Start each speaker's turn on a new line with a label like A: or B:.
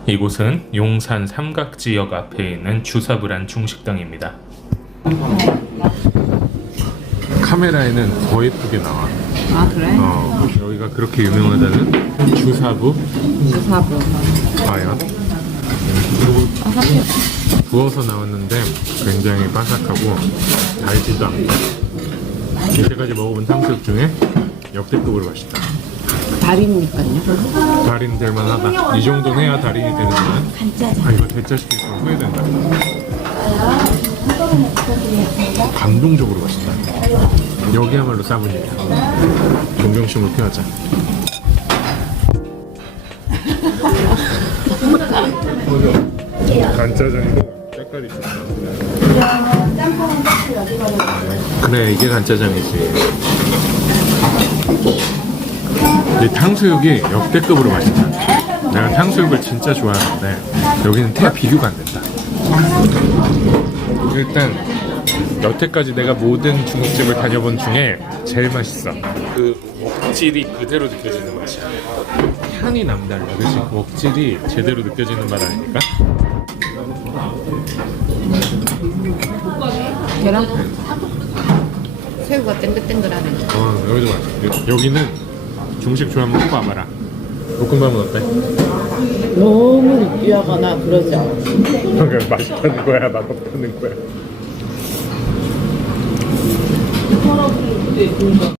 A: 이곳은 용산 삼각지역 앞에 있는 주사불안 중식당입니다. 카메라에는 더 예쁘게 나와.
B: 아 그래?
A: 여기가 그렇게 유명하다는 주사부?
B: 주사부.
A: 과연? 구워서 나왔는데 굉장히 바삭하고 달지도 않고 이때까지 먹어본 탕수육 중에 역대급으로 맛있다.
B: 달이니까요.
A: 달인 될 만하다. 이 정도는 해야 달인이 되는 거야.
B: 간짜장.
A: 아 이거 대짜 시키면 후회된다. 감동적으로 맛있다. 여기야말로 싸분이야. 존경심을 표하자. 간짜장이고 색깔이 좋다. 그래 이게 간짜장이지. 이 탕수육이 역대급으로 맛있다. 내가 탕수육을 진짜 좋아하는데 여기는 비교가 안 된다. 일단 여태까지 내가 모든 중국집을 다녀본 중에 제일 맛있어. 그 웍질이 그대로 느껴지는 맛이야. 향이 남달라. 그치? 웍질이 제대로 느껴지는 맛 아닙니까?
B: 계란 새우가 땡글땡글하네.
A: 여기도 맛있어. 여기는 중식 좋아하면 꼭 와봐라. 볶음밥은 어때?
B: 너무 느끼하거나 그러지 않아.
A: 그냥 맛있다는 거야, 맛없다는 거야.